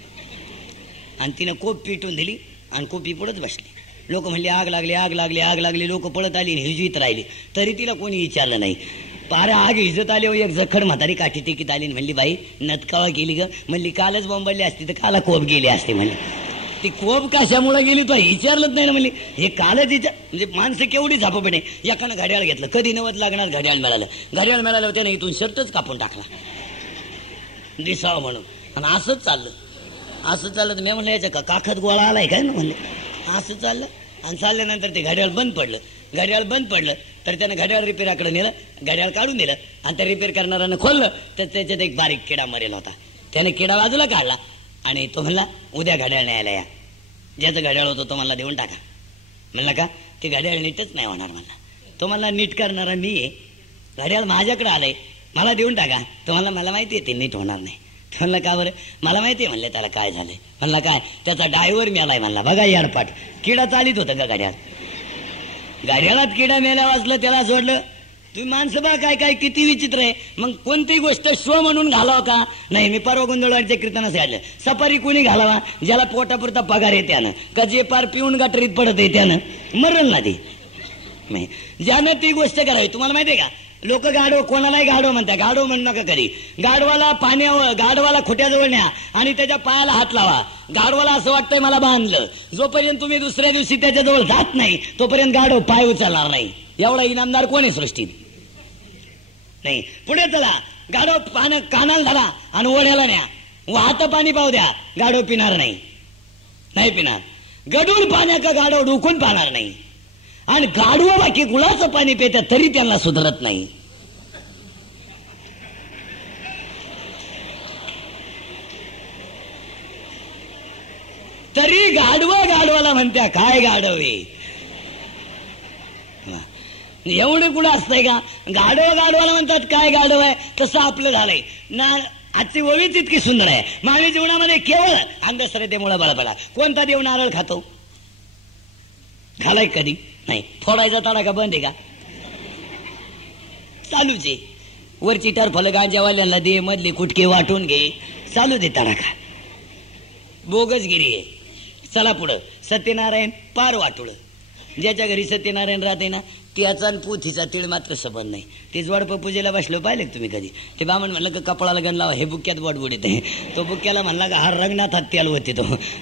आणि तिनं कोप पिटून दिली आणि कोपी पुढंच बसली. लोक म्हणले आग लागली, आग लागली, आग लागली. लोक पळत आली, हिजवीत राहिली तरी तिला कोणी विचारलं नाही. पारा आग हिजत आले. एक जखड म्हातारी काठी टिकीत आली. म्हणली बाई नतकावा गेली ग. म्हणली कालच बोंबडली असती तर काला कोप गेली असते म्हणली. ती कोप कशामुळे गेली तो विचारलंच नाही ना म्हणली. हे कालच विचार. म्हणजे माणसं केवढी झापपणे. एकानं घड्याळ घेतलं, कधी 90 लागणार घड्याळ मिळालं. घड्याळ मिळालं त्याने इथून शर्टच कापून टाकला दिसावं म्हणून. आणि असंच चाललं. असं चाललं तर मी म्हणलं याच्या काखत गोळा आलाय काय ना म्हणले. असं चाललं आणि चालल्यानंतर ते घड्याळ बंद पडलं. घड्याळ बंद पडलं तर त्यानं घड्याळ रिपेअराकडे नेलं, घड्याळ काढून दिलं आणि त्या रिपेअर करणाऱ्यानं खोललं तर त्याच्यात एक बारीक किडा मरेल होता. त्याने किडा बाजूला काढला आणि तो म्हणला उद्या घड्याळ न्यायला या. ज्याचं घड्याळ होतं तो मला देऊन टाका. म्हणला का ते घड्याळ नीटच नाही होणार म्हणला. तो मला नीट करणारा मी आहे, घड्याळ माझ्याकडे आलंय मला देऊन टाका. तो म्हणला मला माहिती आहे ते नीट होणार नाही. म्हणलं का बरं? मला माहिती आहे म्हणलं त्याला काय झालंय. म्हणला काय त्याचा ड्रायव्हर मेलाय म्हणला. बघा याडपाट किडा चालित होतं का घड्याळ? घड्याळात किडा मेला वाचलं त्याला सोडलं. तुम्ही माणसं बा काय काय किती विचित्र आहे. मग कोणती गोष्ट शो म्हणून घालावं का नाही. मी परवा गोंधळवाडीच्या कीर्तनास काढलं सफारी कोणी घालावा ज्याला पोटापुरता पगार आहे त्यानं, का जे पार पिऊन गटरीत पडत आहे त्यानं मरल ना ती. ज्यानं ती गोष्ट करावी. तुम्हाला माहितीये का लोक गाडो कोणालाही गाडो म्हणतात. गाडो म्हणू नका कधी. गाडवाला पाण्यावर गाडवाला खोट्याजवळ न्या आणि त्याच्या पायाला हात लावा. गाडवाला असं वाटतंय मला बांधलं. जोपर्यंत तुम्ही दुसऱ्या दिवशी त्याच्याजवळ जात नाही तोपर्यंत गाडो पाय उचलणार नाही. एवढा इनामदार कोण आहे सृष्टीत? नाही. पुढे चला गाडो पानं कानाला धरा आणि ओढ्याला न्या. वाहतं पाणी पाहू द्या गाडो पिणार नाही. नाही पिणार. गडून पाण्याचा गाडो डुकून पाहणार नाही. आणि गाडवं बाकी गुळाचं पाणी पितात तरी त्यांना सुधरत नाही. तरी गाडवाला म्हणत्या काय गाडवे. एवढं कुठं असतंय का? गाडवाला म्हणतात काय गाडव आहे. तसं आपलं झालंय ना. आजची ओवीच इतकी सुंदर आहे. मानवी जीवनामध्ये केवळ अंधश्रद्धेमुळे बळबळा. कोणता देव नारळ खातो? घालाय कधी नाही. फोडायचा तडाखा बंद आहे का? चालूच आहे. वरची टरफल गांजावाल्यांना दे, मधली कुटके वाटून घे, चालू दे तडाखा. बोगसगिरी आहे. चला पुढं. सत्यनारायण पार वाटुळं. ज्याच्या घरी सत्यनारायण राहते ना त्याचा आणि पोथीचा तीळ मात्र संबंध नाही. ते जोडपं पूजेला बसलो पाहिले तुम्ही कधी? ते बामण म्हणलं का कपाळाला गण लावा, हे बुक्क्यात बोट बुडीत आहे. तो बुक्क्याला म्हणला का हा रंगनाथ हात त्याला होते.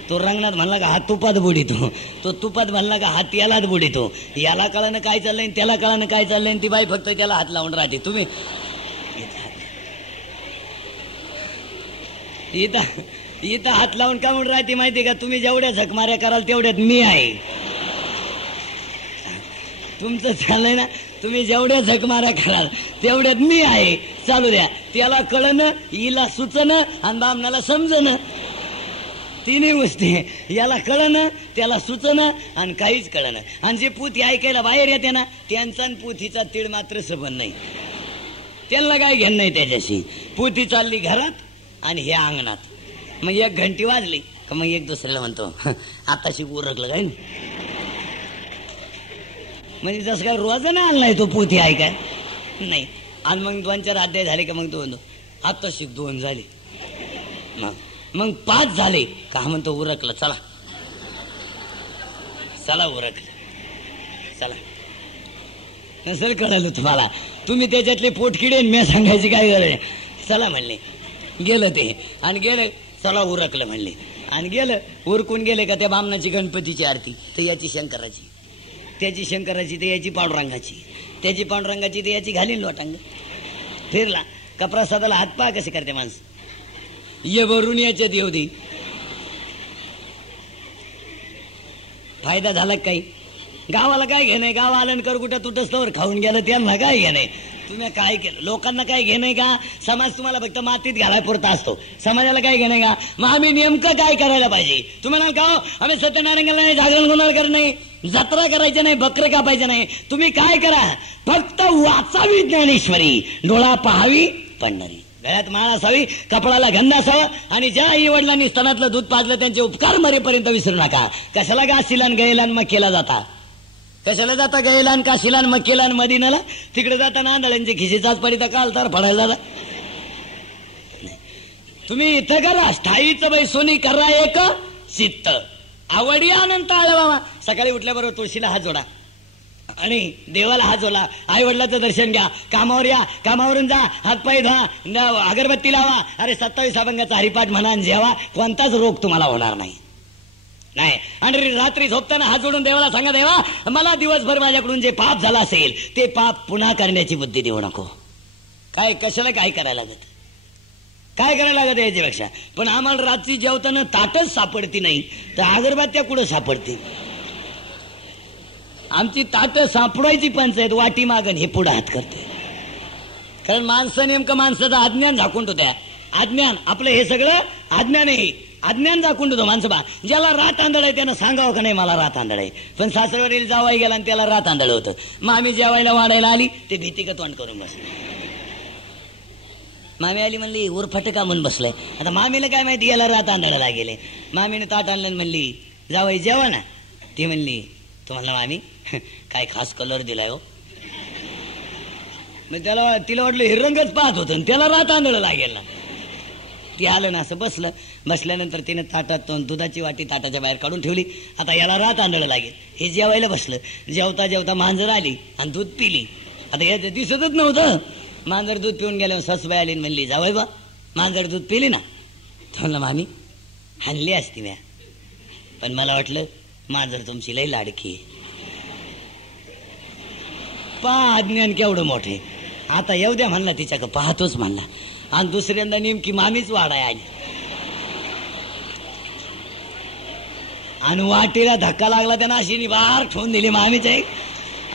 तो रंगनाथ म्हणला का हा तुपात बुडीतो. तो तुपात म्हणला का हा त्यालाच बुडीतो. याला कळानं काय चाललंय त्याला कळानं काय चाललंय. ती बाई फक्त त्याला हात लावून राहते. तुम्ही इथं हात लावून का म्हणून राहते माहिती का? तुम्ही जेवढ्या झकमाऱ्या कराल तेवढ्यात मी आहे. तुमचं चाललंय ना. तुम्ही जेवढ्या झकमाऱ्या कराल तेवढ्यात मी आहे. चालू द्या. त्याला कळणं, हिला सुचणं आणि बामणाला समजणं. तिन्ही गोष्टी. याला कळणं, त्याला सुचणं आणि काहीच कळणं. आणि जे पोथी ऐकायला बाहेर येते ना त्यांचा आणि पोथीचा तीळ मात्र संबंध नाही. त्यांना काय घेणं नाही त्याच्याशी. पोथी चालली घरात आणि हे अंगणात. मग एक घंटी वाजली का मग एक दुसऱ्याला म्हणतो आता शिक उरकलं काय. म्हणजे जसं काय रोज ना आणलाय तो पोथी ऐकाय नाही. आणि मग 2-4 अध्याय झाले का मग 2 आता शिक 2 झाले. मग 5 झाले का म्हणतो उरकलं. चला चला उरकलं. चला. नसेल कळलं तुम्हाला. तुम्ही त्याच्यातले पोटकिडे मी सांगायची काय गरज. चला म्हणले. गेलं ते आणि गेलं. चला उरकलं म्हणले आणि गेलं. उरकून गेले का त्या बामणाची गणपतीची आरती तर याची शंकराची, त्याची शंकराची तर याची पांडुरंगाची, त्याची पांडुरंगाची तर याची घालीन लोटांग. फिरला का प्रसादाला हातपाय कसे करते माणसं. ये भरून याच्यात येऊ दे. फायदा झाला काही? गावाला काय घेणं? गाव आलं कर कुठं तुटस्तवर खाऊन गेलं त्यांना काय घेणं? तुम्ही काय केलं? लोकांना काय घेणं का? समाज तुम्हाला फक्त मातीत घालाय पुरता असतो. समाजाला काय घेणं का? मग आम्ही नेमकं काय करायला पाहिजे? तुम्ही म्हणाल का आम्ही सत्यनारायणला नाही, जागरण गुन्हा कर नाही, जत्रा करायचं नाही, बकरे कापायचं नाही. तुम्ही काय करा? फक्त वाचावी ज्ञानेश्वरी, डोळा पहावी पंढरी, गळ्यात माळ असावी, कपडाला गंध असावं आणि ज्या आई वडिलांनी स्तनातलं दूध पाजलं त्यांचे उपकार मरेपर्यंत विसरू नका. कशाला काशीलान गयलान मग केला जाता? कशाला जाता गयलान काशीलान मग केलान मदिनाला? तिकडे जाताना आंधळ्यांची खिशीचाच पडिता काल तर फडायला जाता. तुम्ही इथं करा. स्थायीच बैसोनी करा एक चित्त, आवडी आनंद आळवा. सकाळी उठल्याबरोबर तुळशीला हात जोडा आणि देवाला हात जोडला. आई वडिलाचं दर्शन घ्या. कामावर या, कामावरून जा, हातपाय धुवा, अगरबत्ती लावा. अरे 27 अभंगाचा हरिपाठ म्हणा जेवा. कोणताच रोग तुम्हाला होणार नाही. आणि रात्री झोपताना हात जोडून देवाला सांगा, देवा मला दिवसभर माझ्याकडून जे पाप झालं असेल ते पाप पुन्हा करण्याची बुद्धी देऊ नको. काय कशाला काय करायला लागत? काय करायला लागत याच्यापेक्षा. पण आम्हाला रात्री जेवताना ताटच सापडती नाही, तर अगरबत्त्या कुठं सापडते. आमची ताट सापडायची पंचायत वाटी मागण हे पुढे हात करते. कारण माणसं नेमकं माणसाचं अज्ञान झाकून ठेवत्या. अज्ञान आपलं हे सगळं अज्ञान आहे. अज्ञान झाकून ठेवतो माणसं. बा ज्याला रात आंधळ आहे त्यानं सांगावं का नाही मला रात आंधळ आहे. पण सासरवडील जावाई गेला आणि त्याला रात आंधळ होतं. मामी जेवायला वाढायला आली ते भीती का तोंड करून बसले. मामी आली म्हणली उरफाट का म्हणून बसलाय. आता मामीला काय माहिती याला रात आंधळाला गेले. मामीने ताट आणलं म्हणली जावाई जेवा ना. ती म्हणली तुम्हाला मामी काय खास कलर दिलाय हो. मग त्याला तिला वाटलं हे रंगच पाहत होतं त्याला रात आंधळ लागेल ना. ती आलं ना असं बसलं. बसल्यानंतर तिने ताटात दुधाची वाटी ताटाच्या बाहेर काढून ठेवली. आता याला रात आंधळ लागेल. हे जेवायला बसलं. जेवता जेवता मांजर आली आणि दूध पिली. आता हे दिसतच नव्हतं. मांजर दूध पिऊन गेल्यावर सासूबाई आली म्हणली जावई बा मांजर दूध पिली ना. म्हणलं मामी हाणली असती म्या, पण मला वाटलं मांजर तुमची लई लाडकी. पहा अज्ञान केवढं मोठे. आता येऊ द्या म्हणला तिच्याकडे पाहतोच म्हणला. आणि दुसऱ्यांदा नेमकी मामीच वाढाय आली आणि वाटेला धक्का लागला. त्यांना अशी बार ठेवून दिली मामीच्या.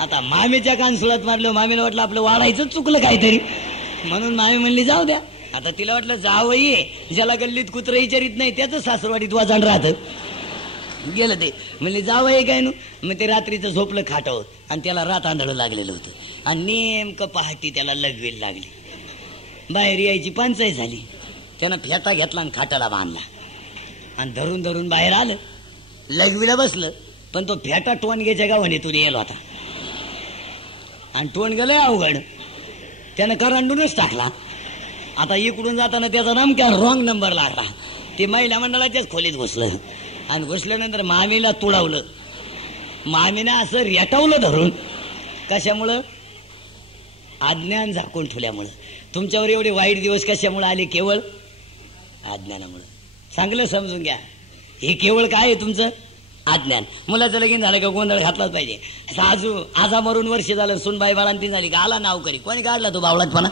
आता मामीच्या कानसुळात मारलं. मामीला वाटलं आपलं वाढायचं चुकलं काहीतरी, म्हणून मामी म्हणली जाऊ द्या. आता तिला वाटलं जावई आहे ज्याला गल्लीत कुत्रं विचारित नाही त्याच सासरवाडीत वाजाण राहत. गेलं ते म्हणले जावई काय नु. मग ते रात्रीचं झोपलं खाटावर आणि त्याला रात आंधळ लागलेलं होतं. आणि नेमकं पहाटी त्याला लगवेल लागली. बाहेर यायची पंचायत झाली. त्यानं फेटा घेतला आणि खाटाला बांधला आणि धरून धरून बाहेर आलं. लगवीला बसलं. पण तो फेटा टोणग्याच्या गावानेतून येलो होता आणि टोणगं लय अवघड. त्यानं करंडूनच टाकला. आता इकडून जाताना त्याचा नामक्या रॉंग नंबर लागला. ते महिला मंडळाच्याच खोलीत घुसलं आणि घुसल्यानंतर मामीला तुडवलं. मामीनं असं रेटावलं धरून. कशामुळं? अज्ञान झाकून ठेवल्यामुळं. तुमच्यावर एवढे वाईट दिवस कशामुळे आले? केवळ अज्ञानामुळं. चांगलं समजून घ्या. हे केवळ काय आहे तुमचं? अज्ञान. मुलाचं लगीन झालं का गोंधळ घातलाच पाहिजे. आजा मरून वर्ष झालं सुनबाई बाळांती झाली का आला नाव करी. कोणी काढला तो बावळातपणा?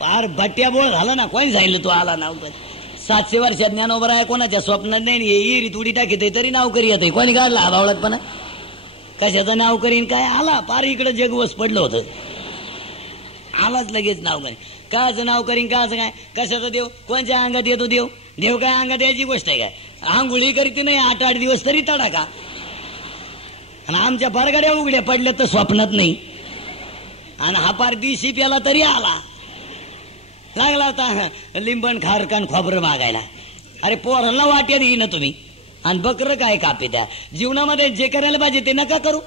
फार बट्ट्या बोळ झाला ना. कोणी सांगितलं तू आला नाव करी? 700 वर्षात ज्ञानोबर आहे कोणाच्या स्वप्नात नाही. येरी तुडी टाकीत तरी नाव करी येते. कोणी काढला हा बावळातपणा? कशाचं नाव करीन काय? आला पार इकडे जगवस पडलं होतं. आलाच लगेच नाव करीन. काचं नाव करीन काचं काय? कशाचा देव? कोणत्या अंगात येतो देव? देव काय अंगात याची गोष्ट आहे काय? आंघोळी करीत नाही 8-8 दिवस तरी तडा का. आणि आमच्या परगाड्या उघड्या पडल्या तर स्वप्नात नाही. आणि हा पार दिवशी प्याला तरी आला. लागला होता लिंबण खारकान खोबरं मागायला. अरे पोरांना वाट्यात येईन तुम्ही आणि बकरं काय कापी द्या. जीवनामध्ये जे करायला पाहिजे ते नका करू.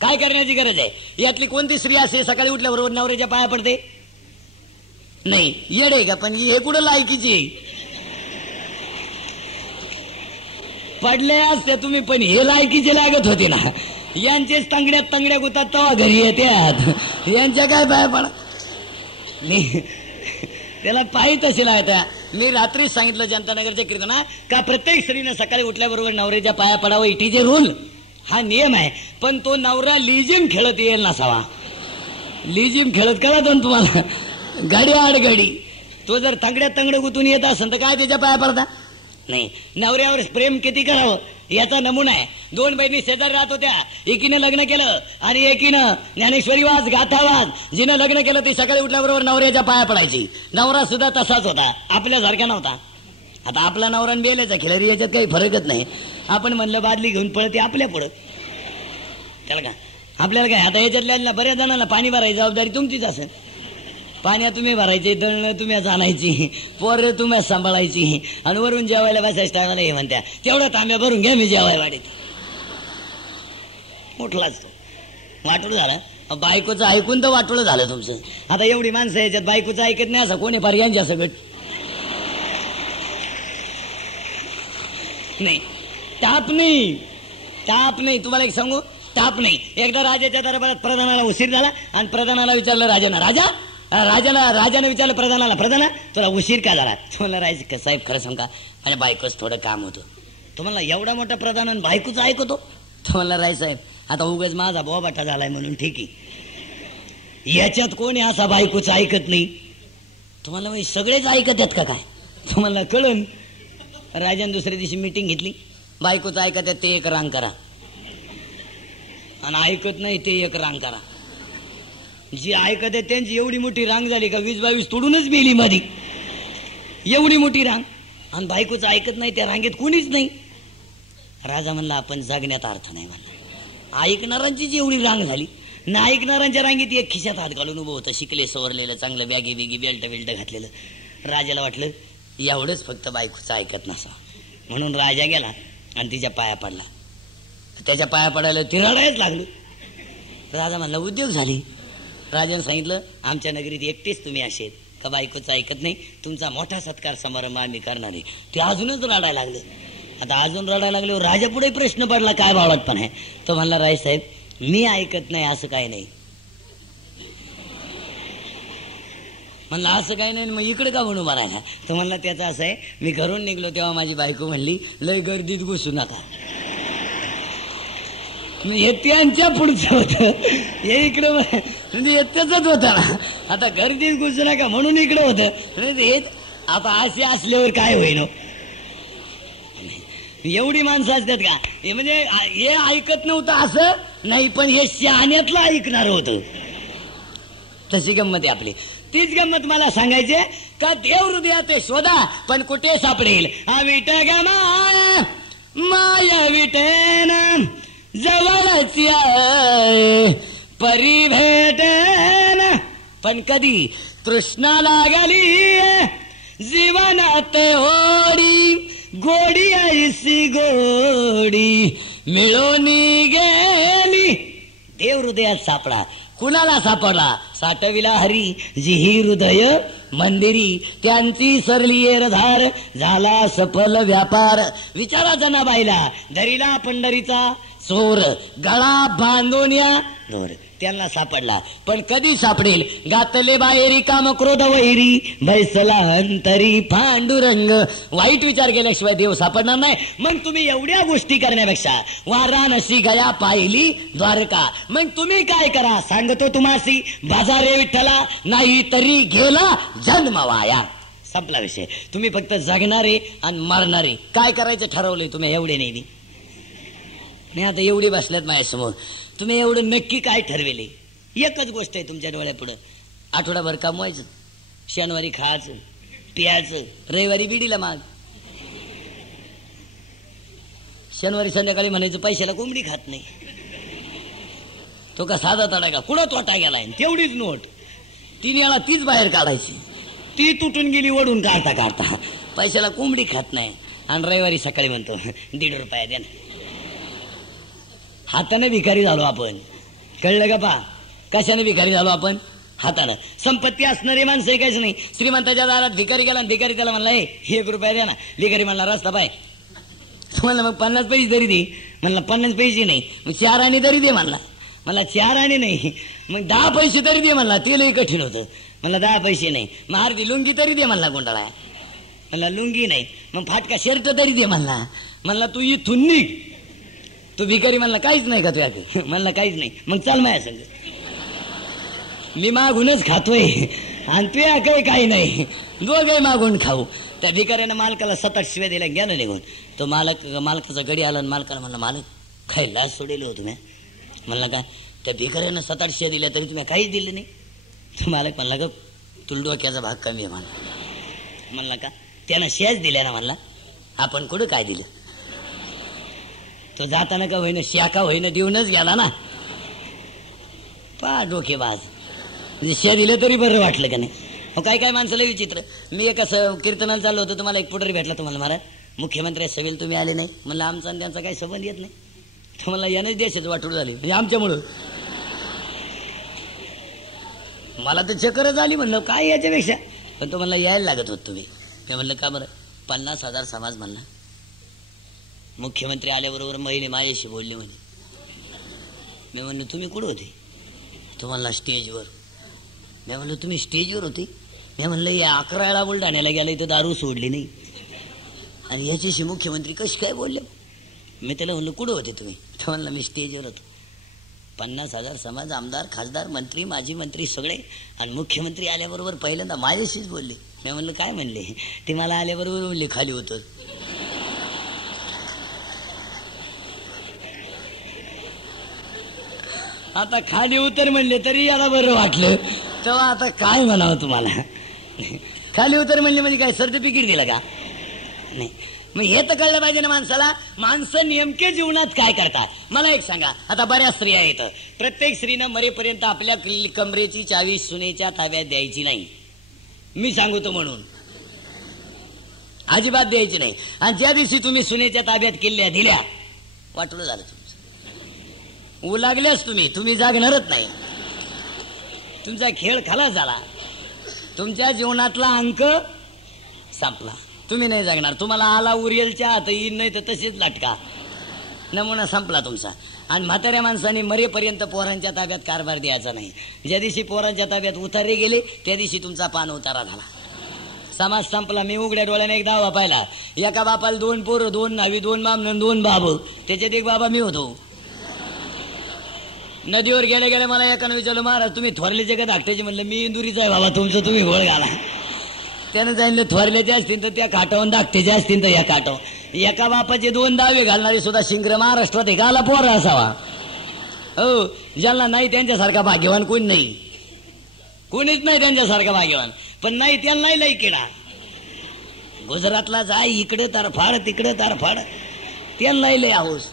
काय करण्याची गरज आहे? यातली कोणती स्त्री असे सकाळी उठल्याबरोबर नवऱ्याच्या पाया पडते? नाही. येडे का? पण हे कुठं लायकीची? पडले असते तुम्ही पण हे लायकीचे लागत होते ना. यांचेच तंगड्या गुतात तवा घरी येत्यात. यांच्या काय पाया पडा. त्याला पायी तसे लागता. मी रात्रीच सांगितलं जनतानगरच्या कीर्तना का प्रत्येक स्त्रीनं सकाळी उठल्याबरोबर नवऱ्याच्या पाया पडावं. It is a rule. हा नियम आहे. पण तो नवरा लिजिम खेळत येईल नसावा. लिजिम खेळत कळत ना तुम्हाला? गाडी आडगडी. तो जर तंगड गुतून येत असेल तर काय त्याच्या पाया पडता? नाही. नवऱ्यावर प्रेम किती करावं याचा नमुना आहे. 2 बहिणी शेजारी राहत होत्या. एकीनं लग्न केलं आणि एकीनं ज्ञानेश्वरी वाज गाथा वाज. जिनं लग्न केलं ती सकाळी उठल्याबरोबर नवऱ्याच्या पाया पडायची. नवरा सुद्धा तसाच होता. आपल्यासारखा नव्हता. आता आपला नवरा बेल्याचा खिलारी याच्यात काही फरकच नाही. आपण म्हणलं बादली घेऊन पळते आपल्या पुढं. त्याला का आपल्याला काय? आता याच्यातल्या बऱ्याच जणांना पाणी भरायची जबाबदारी तुमचीच असेल. पाण्यात तुम्ही भरायचे, दळणं तुम्हीच आणायची, पोरं तुम्हीच सांभाळायची आणि वरून जेवायला बसायचं टायमाला हे म्हणत्या तेवढ्या तांब्या भरून घ्या मी जेवाय वाढीत. मोठलाच तो वाटोळ झालं. बायकोचं ऐकून तर वाटोळ झालं तुमचं. आता एवढी माणसं याच्यात बायकोचं ऐकत नाही असं कोणी फार यांच्या सगळं नाही. ताप नाही. तुम्हाला एक सांगू, ताप नाही. एकदा राजाच्या दरबारात प्रधानाला उशीर झाला आणि प्रधानाला विचारलं राजाने विचारलं प्रधाना तुला उशीर का झाला? तुम्हाला राहायचं साहेब खरं सांगा माझ्या बायकोच थोडं काम होतं. तुम्हाला एवढा मोठा प्रधान बायकोच ऐकतो? तुम्हाला राय साहेब आता उगाच माझा बोबाटा झालाय म्हणून ठीक आहे. याच्यात कोणी असा बायकोच ऐकत नाही? तुम्हाला म्हणजे सगळेच ऐकत आहेत का काय? तुम्हाला कळन. राजाने दुसऱ्या दिवशी मीटिंग घेतली. बायकोचं ऐकत आहेत ते एक रांग करा, आणि ऐकत नाही ते एक रांग करा. जी ऐकत आहेत त्यांची एवढी मोठी रांग झाली का 20-22 तोडूनच मेली मध्ये, एवढी मोठी रांग. आणि बायकोचं ऐकत नाही त्या रांगेत कोणीच नाही. राजा म्हणला आपण जगण्यात अर्थ नाही. म्हणला ऐकणाऱ्यांची जी एवढी रांग झाली ना, ऐकणाऱ्यांच्या रांगेत एक खिशात हात घालून उभं होतं, शिकले सवरलेलं, चांगलं बॅगी बिगी बेल्ट घातलेलं. राजाला वाटलं एवढंच फक्त बायकोचं ऐकत नसा, म्हणून राजा गेला आणि तिच्या पाया पडला. त्याच्या पाया पडायला ती रडायच लागलं. राजा म्हणला उद्योग झाले. राजाने सांगितलं आमच्या नगरीत एकटेच तुम्ही असे का बायकोचं ऐकत नाही, तुमचा मोठा सत्कार समारंभ आम्ही करणार आहे. ते अजूनच रडायला लागलं. आता अजून रडायला लागले. राजा पुढे प्रश्न पडला काय बावळत पण आहे. तो म्हणला रायसाहेब मी ऐकत नाही असं काही नाही. म्हणलं असं काही नाही मग इकडे का म्हणून म्हणाला. तो म्हणला त्याचं असं आहे, मी घरून निघलो तेव्हा माझी बायको म्हणली लय गर्दीत घुसू नका. हे त्यांच्या पुढचं होतं, हे इकडं म्हणजे त्याच होतं. आता गर्दीत घुसू नका म्हणून इकडं होतं. आता असे असल्यावर काय होईन. एवढी माणसं असतात का? हे म्हणजे हे ऐकत नव्हतं असं नाही, पण हे शहाण्यातलं ऐकणार होतं. तशी गंमत आहे आपली. तीच गंमत मला सांगायचे का देव हृदयात शोधा पण कुठे सापडेल. विट गमा माया विटेन जवळच परी भेटेन, पण कधी तृष्णा लागली जीवनात ओढी गोडी ऐसी गोडी मिळून गेली. देव हृदयात सापडा. कुणाला सापडला? साठविला हरी जिही हृदय मंदिरी, त्यांची सरली एरधार झाला सफल व्यापार. विचारा जनाबाईला धरीला पंढरीचा चोर गळा बांधून या दोर, त्यांना सापडला. पण कधी सापडेल? गातले बाहेरी काम क्रोध वैरी बैसला अंतरी पांडुरंग. वाईट विचार केल्याशिवाय देव सापडणार नाही. मग तुम्ही एवढ्या गोष्टी करण्यापेक्षा वाराणसी गया पाहिली द्वारका. मग तुम्ही काय करा सांगतो तुम्हासी, बाजारे विठ्ठला नाही तरी गेला जन्म वाया. संपला विषय. तुम्ही फक्त जगणारे आणि मरणारे. काय करायचं ठरवलंय तुम्ही? एवढे नाही. आता एवढी बसल्यात माझ्यासमोर. तुम्ही एवढं नक्की काय ठरवेले? एकच गोष्ट आहे तुमच्या डोळ्यापुढं. आठवडाभर कमवायचं, शनिवारी खायचं प्यायचं, रविवारी बिडीला माग. शनिवारी संध्याकाळी म्हणायचं पैशाला कोंबडी खात नाही. तो का साधा तडा का कुठं तोटा गेलाय. तेवढीच नोट 3 वेळा तीच बाहेर काढायची. ती तुटून गेली वडून काढता काढता. पैशाला कोंबडी खात नाही. आणि रविवारी सकाळी म्हणतो 1.5 रुपया द्या ना. हाताने भिकारी झालो आपण. कळलं का? पा कशाने भिकारी झालो आपण? हातानं. संपत्ती असणारे माणसं काहीच नाही. श्रीमंताच्या दारात भिकारी गेला आणि भिकारी त्याला म्हणला 1 रुपया द्या ना. भिकारी म्हणला रस्ता पाय. म्हणलं मग 50 पैसे तरी दे. म्हणला 50 पैसे नाही. मग 4 आणे तरी दे म्हणला. मला 4 आणे नाही. मग 10 पैसे तरी दे म्हणला. ते लई कठीण होतं. म्हणला 10 पैसे नाही. मग अर्धी लुंगी तरी दे म्हणला. गुंडाळा म्हणला लुंगी नाही. मग फाटका शर्ट तरी दे म्हणला. म्हणला तू इथून निघ. तो भिकारी म्हणला काहीच नाही का तुझ्याकडे? म्हणला काहीच नाही. मग चाल माझ्या संग. मी मागूनच खातोय आणि तुझ्याकडे काही नाही. दोघे मागून खाऊ. त्या भिकाऱ्यानं मालकाला 7-8 शिव्या दिल्या गेला निघून. तो मालकाचा गडी आला आणि मालकाला म्हणला मालक काय लाज सोडेल हो तुम्ही? म्हणला काय? त्या भिकाऱ्यानं 7-8 शिव्या दिल्या तरी तुम्ही काहीच दिले नाही. तो मालक म्हणला का तुला डोक्याचा भाग कमी आहे म्हणला. म्हणला का त्यानं शियाच दिल्या ना. म्हणला आपण कुठं काय दिलं? तो जाताना का होईना शाखा होईना देऊनच गेला ना. पा डोकेबाज. म्हणजे शिया दिलं तरी बरं वाटलं का नाही? काय काय माणसाला विचित्र. मी एक असं कीर्तनाला चाललो होतो. तुम्हाला एक पुढारी भेटला. तुम्हाला महाराज मुख्यमंत्री सभेला तुम्ही आले नाही. म्हणलं आमचा आणि त्यांचा काही संबंध येत नाही. तो म्हणला यानेच देशाचं वाटोळ झाली म्हणजे आमच्यामुळं. मला तर चक्करच आली. म्हणलं काय याच्यापेक्षा. पण तो म्हणला यायला लागत होत तुम्ही. मी म्हणलं का बरं? 50,000 समाज म्हणला. मुख्यमंत्री आल्याबरोबर महिले माझ्याशी बोलले म्हणे. मी म्हणलं तुम्ही कुठं होते? तो म्हणला स्टेजवर. मी म्हणलं तुम्ही स्टेजवर होते? मी म्हणलं या 11 वेळा बुलढाण्याला गेला इथं दारू सोडली नाही आणि याच्याशी मुख्यमंत्री कशी काय बोलले? मी त्याला म्हणलं कुठं होते तुम्ही? तो म्हणला मी स्टेजवर होतो. 50,000 समाज, आमदार, खासदार, मंत्री, माजी मंत्री सगळे. आणि मुख्यमंत्री आल्याबरोबर पहिल्यांदा माझ्याशीच बोलले. मी म्हणलं काय म्हणले? ते मला आल्याबरोबर बोलले खाली होतं. आता खाली उतर म्हणले तरी याला बरं वाटलं. तेव्हा आता काय म्हणावं तुम्हाला? खाली उतर म्हणले म्हणजे काय सर्टिफिकेट दिलं का? नाही. मग हे तर कळलं पाहिजे ना माणसाला. माणसं नेमके जीवनात काय करतात मला एक सांगा. आता बऱ्याच स्त्रिया येतं. प्रत्येक स्त्रीनं मरेपर्यंत आपल्या कमरेची चावी सुनेच्या ताब्यात द्यायची नाही. मी सांगतो म्हणून अजिबात द्यायची नाही. आणि ज्या दिवशी तुम्ही सुनेच्या ताब्यात किल्ल्या दिल्या वाटलं झालं तुमचं. लागल्यास तुम्ही जागणारच नाही. तुमचा खेळ खलास झाला. तुमच्या जीवनातला अंक संपला. तुम्ही नाही जागणार. तुम्हाला आला उरियलच्या हात येईल नाही तर तसेच लाटका. नमुना संपला तुमचा. आणि म्हाताऱ्या माणसाने मरेपर्यंत पोरांच्या ताब्यात कारभार द्यायचा नाही. ज्या दिवशी पोरांच्या ताब्यात उतारे गेले त्या दिवशी तुमचा पान उतारा झाला. समाज संपला. मी उघड्या डोळ्याने एक दावा पाहिला. एका बापाला 2 पोरं, 2 नावी, 2 मामन, 2 बाब. त्याच्यात एक बाबा मी होतो. नदीवर गेले गेले मला एकानं विचारलं महाराज तुम्ही थोरल्याचे का धाकट्याचे? म्हणलं मी इंदुरीचा आहे बाबा. तुमचं तुम्ही घोळ घाला. त्यानं सांगितलं थोरल्याचे असतील तर त्या काटावून धाकट्याचे असतील तर या काटावून. एका बापाचे 2 दावे घालणारे सुद्धा शिंगर महाराष्ट्रात एकाला पोर असावा. हो, ज्यांना नाही त्यांच्यासारखा भाग्यवान कोणी नाही. कोणीच नाही त्यांच्यासारखा भाग्यवान. पण नाही त्यांना नाही लई किडा. गुजरातला जाय इकडे तरफाड तिकडे तरफाड. त्यांना लई आहोस.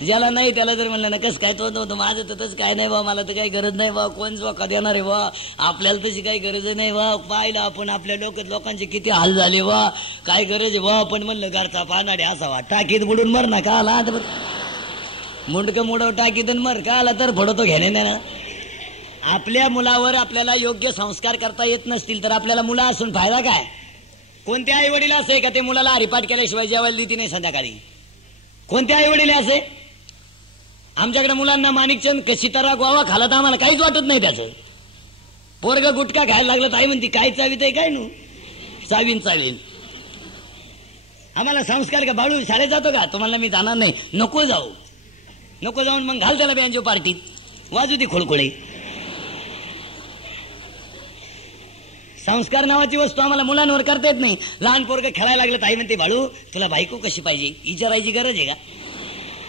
ज्याला नाही त्याला जर म्हणलं ना कस काय तो माझं तर तसं काय नाही बा. मला तर काही गरज नाही बा. कोण जोका देणार आहे बा. आपल्याला तशी काही गरज नाही बा. पाहिलं आपण आपल्या लोकांचे किती हाल झाले बा. काय गरज आहे बा. पण म्हणलं घरचा पानाडे असावा. टाकीत बुडून मर ना का आला मुंडकं मुडव टाकीत मर का आला तर फोडतो घेणे. आपल्या मुलावर आपल्याला योग्य संस्कार करता येत नसतील तर आपल्याला मुलं असून फायदा काय? कोणत्या आई वडील असे का ते मुलाला हरिपाठ केल्याशिवाय जेवायला देती नाही संध्याकाळी? कोणत्या आई वडील असे? आमच्याकडे मुलांना माणिकचंद सीतारा गोवा खाला तर आम्हाला काहीच वाटत नाही. त्याचं पोरग गुटखा खायला लागलं तर आई म्हणती काय चावीत आहे काय नू चावीन. आम्हाला संस्कार का बाळू शाळेत जातो का? तुम्हाला मी जाणार नाही. नको जाऊन मग घाल त्याला बँजो पार्टीत वाजू ती खोळखोळे. संस्कार नावाची वस्तू आम्हाला मुलांवर करता येत नाही. लहान पोरग खेळायला लागलं तर आई म्हणते बाळू तुला बायको कशी पाहिजे विचारायची गरज आहे का?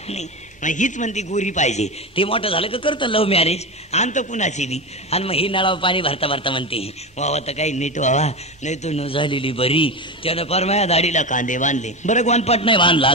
नाही. हीच म्हणती गोरी पाहिजे. ते मोठं झालं का करतं लव्ह मॅरेज. आणतं कुणाची बी. आणि मग ही नळावर पाणी भरता म्हणते वावा तर काही नीट व्हावा नाही तो न झालेली बरी. त्यानं परमाया दाढीला कांदे बांधले. बरं गोनपाट नाही बांधला.